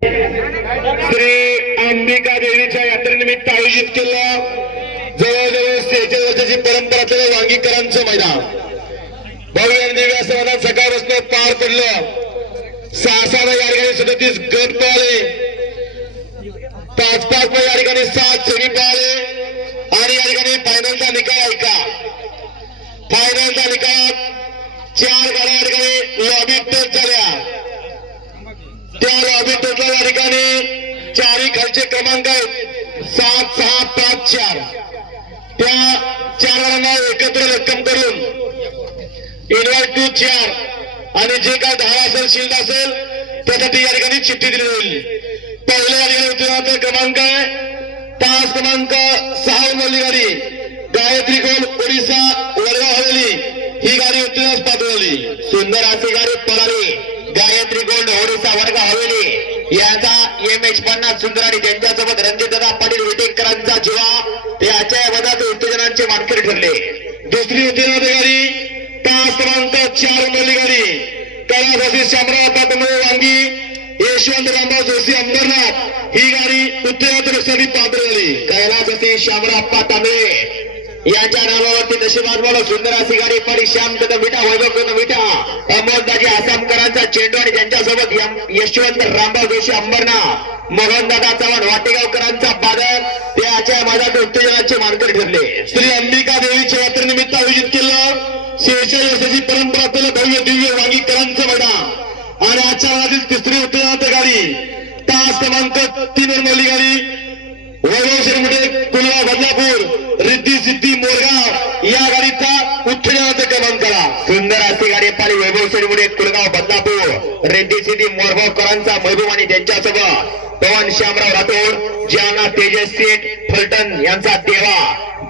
श्री अंबिका देवीच्या यात्रेनिमित्त आयोजित केलं जवळजवळ सेहेचाळीस वर्षाची परंपरा असलेलं वांगीकरांचं मैदान. भव्य आणि दिव्य असं मैदान सकाळपासून पार पडलं. सहा सहा या ठिकाणी सदतीस गट पाळले पाच पाच या ठिकाणी सात सेमी पाळले आणि या ठिकाणी फायनलचा निकाल ऐका फायनलचा निकाल चार गाड्या या ठिकाणी लॉबी टच झाल्या त्या लॉबी टचला या ठिकाणी चारी खालचे क्रमांक आहेत. सात सहा पाच चार. त्या चारांना एकत्र रक्कम करून इन्व्हाइट टू चार आणि जे काय दहा असेल शिल्ड असेल त्यासाठी या ठिकाणी चिठ्ठी दिली जाईल. पहिल्या या ठिकाणी क्रमांक आहे. तास क्रमांक सहा मधली गाडी. गायत्री गोल ओडिसा वडगाव हवेली. ही गाडी उतरण्यास पाठवली सुंदर अशी गाडी पळाली गायत्री गोल्ड ओडिसा वडगाव हवेली याचा एम सुंदर आणि त्यांच्यासोबत रणजितदादा पाटील विटेकरांचा जीवा. ते आजच्या वदाचे उत्तेजनांचे मानकरी ठरले. दुसरी उत्तेजनाची गाडी तास क्रमांक चार मधली गाडी. कैलासवासी शामराव पाटमळे वांगी. यशवंत रामभाऊ जोशी अंबरनाथ. ही गाडी उत्तरासाठी पात्र झाली. कैलासवासी शामराव तांबे यांच्या नावावरती नशिबात बोला सुंदर अशी गाडी पाडी कदम विटा वैभव कदम विटा. अमोलदाजी आसामकरांचा चेंडू आणि त्यांच्यासोबत यशवंत रामभाऊ जोशी अंबरना मोहनदादा चव्हाण वाटेगावकरांचा बादल ते आजच्या माझ्या उत्तेजनाचे मानकर ठरले. श्री अंबिका देवीच्या यात्रेनिमित्त आयोजित केलं शेहेचाळीस वर्षाची परंपरा असलेलं भव्य दिव्य वांगीकरांचं मैदान. आणि आजच्या भागातील तिसरी उत्तेजनाची गाडी तास क्रमांक तीन मधली गाडी वैभव शिरमुडे कुलवा बदलापूर रिद्धी सिद्धी मोरगाव या गाडीचा उत्तेजनाचा क्रमांक करा. सुंदर अशी गाडी पाली वैभव शिरमुडे कुलगाव बदलापूर रिद्धी सिद्धी मोरगावकरांचा महबूब आणि त्यांच्यासोबत पवन श्यामराव राठोड जालना तेजस सेठ फलटण यांचा देवा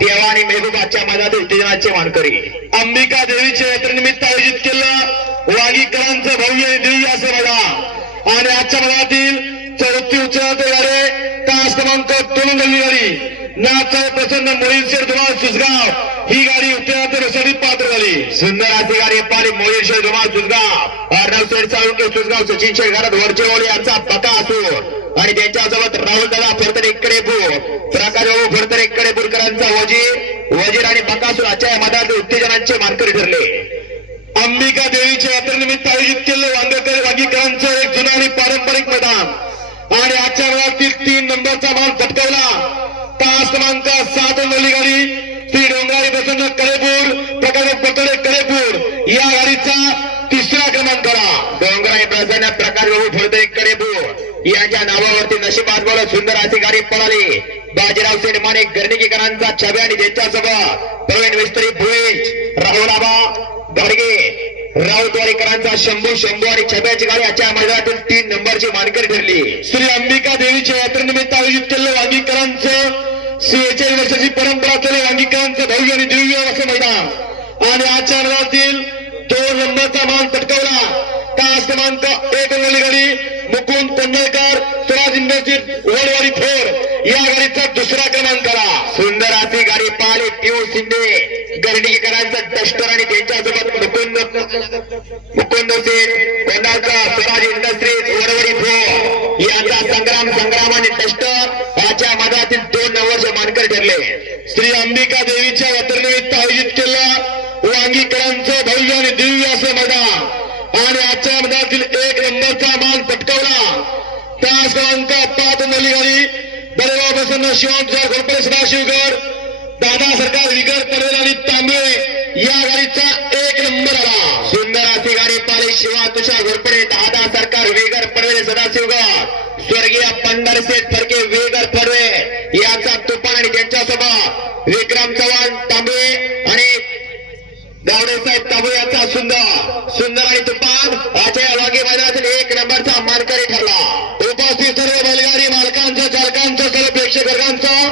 देवा आणि मेहबूबाच्या मनात उत्तेजनाचे मानकरी अंबिका देवीच्या यात्रेनिमित्त आयोजित केलं वागीकरांचं भव्य आणि दिव्य असं बघा. आणि आजच्या भागातील चौथी उच्चाराचे गाडे तास क्रमांक दोन गल्ली गाडी नाचा प्रसन्न मोहिलशेर धुमाळ सुसगाव ही गाडी उत्तरासाठी पात्र झाली सुंदर अशी गाडी पारी मोहिलशेर धुमाळ सुसगाव अर्णव शेर साळुंके सुसगाव सचिन शेर घरात वरचेवाडी यांचा पता असून आणि त्यांच्यासोबत राहुल दादा फरतरे कडेपूर. प्रकाश बाबू फरतरे कडेपूरकरांचा वजीर. वजीर आणि बकासूर आजच्या मधात उत्तेजनांचे मानकरी ठरले अंबिका देवीच्या यात्रेनिमित्त आयोजित केलेलं वांगकर वागीकरांचं एक जुनं आणि पारंपरिक मैदान आणि आजच्या वेळातील तीन नंबरचा मान पटकावला तास क्रमांक सात मधली गाडी श्री डोंगराई प्रसन्न कडेपूर प्रकाश पतळे कडेपूर. या गाडीचा तिसरा क्रमांक करा. डोंगराई प्रसन्न प्रकाश बाबू फडतरे कडेपूर. यांच्या नावावरती नशिबात बोल सुंदर अशी गाडी पळाली. बाजीराव सेठ माने गर्णिकीकरांचा छबे आणि त्यांच्यासोबत प्रवीण मिस्त्री भुईज राहुल आबा गाडगे. राऊतवाडीकरांचा शंभू शंभू आणि छब्याची गाडी आजच्या मैदानातील तीन नंबरची मानकरी ठरली. श्री अंबिका देवीच्या यात्रेनिमित्त आयोजित केलेलं वांगीकरांचं सेहेचाळीस वर्षाची परंपरा असलेलं वांगीकरांचं भव्य आणि दिव्य असं मैदान. आणि आजच्या मैदानातील दोन नंबरचा मान पटकावला. तास क्रमांक एक वाली गाडी मुकुंद कोंडळकर स्वराज इंडस्ट्रीज वडवाडी थोर या गाडीचा दुसरा क्रमांक करा सुंदर अशी गाडी पाहिली पिऊ शिंदे. गर्डीकरांचा डस्टर आणि त्यांच्यासोबत मुकुंद मुकुंद सेठ डस्टर दोन नवर्ष मानकर ठरले. श्री अंबिका देवीच्या यात्रेनिमित्त आयोजित केलं वांगीकरांचं भव्य आणि दिव्य असं मैदान. आणि आजच्या मैदानातील एक नंबरचा मान पटकावला. तास क्रमांक पाच मधली गाडी बरेगाव प्रसन्न शिवांचा घोरपडे सदाशिवगड दादा सरकार विगर परेल आणि तांबे या गाडीचा एक नंबर आला. सुंदर अशी गाडी पाली शिवा तुषार घोरपडे दादा सरकार वेगर पडवे सदाशिवगड स्वर्गीय पंढरसेठ फडके बाबू सुंदर सुंदर आणि तुपान आजच्या या मैदानातील एक नंबरचा मानकरी ठरला. उपस्थित सर्व बैलगाडी मालकांचं चालकांचं सर्व प्रेक्षकांचं